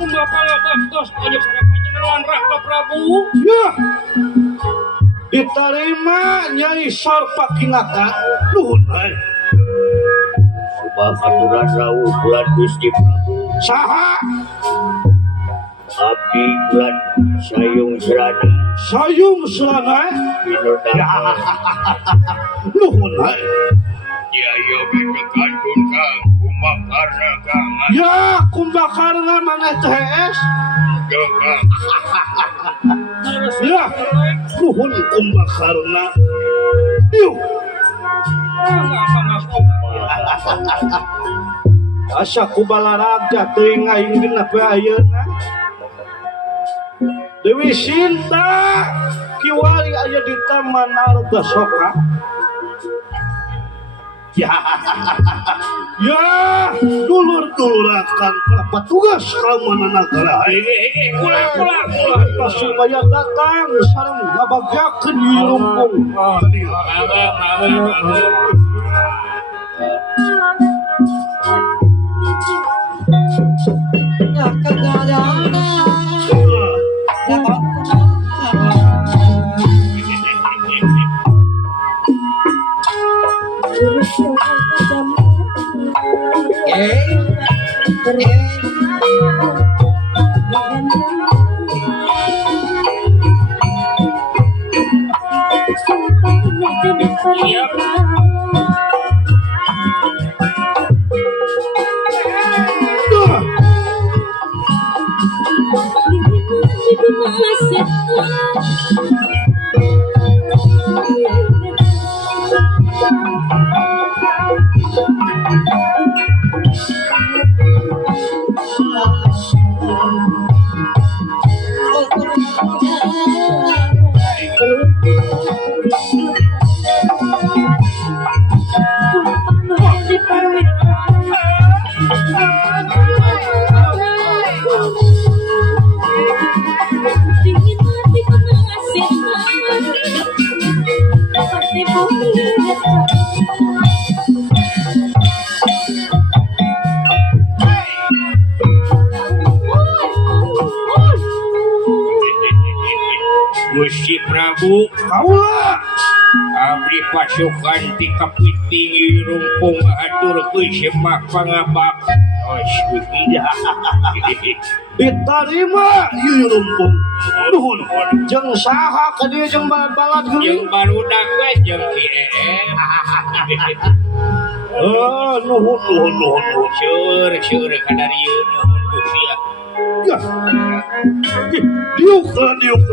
kumaha pangabaktos aya pada panjenengan Raka Prabu. Ya. Diterima Nyai Sarpakinata. Nuhun bae. Subah aturan rawuh bulan Gusti Prabu. Saha? Abdi bulan Sayung Serana. Sayung Serana. Binodama. Nuhun bae. Ya yogi kekantun kang kumakarna kang. Ya kumbakarna maneh teh es. Kang. Ya nuhun kumbakarna. Yuk. Asa kubalaraja teuing aing apa ayeuna. Dewi Sinta kiwali aya di Taman Argasoka. Ya, ya, dulur-dulurakan petugas keamanan negara. Kula. Supaya datang sareng ngabagyakeun di lumpung. Gusti Prabu, Kaula abdi pasukan ti kapiting rumpung aturkeun semak pangabak. diterima ieu lumpung. Nuhun. Jeung saha ka dieu jeung balad-balad Jeung geuning? barudak we jeung Ki Em. Nuhun. Seur kadarieu nuhun Gusti. Ya. Diuk.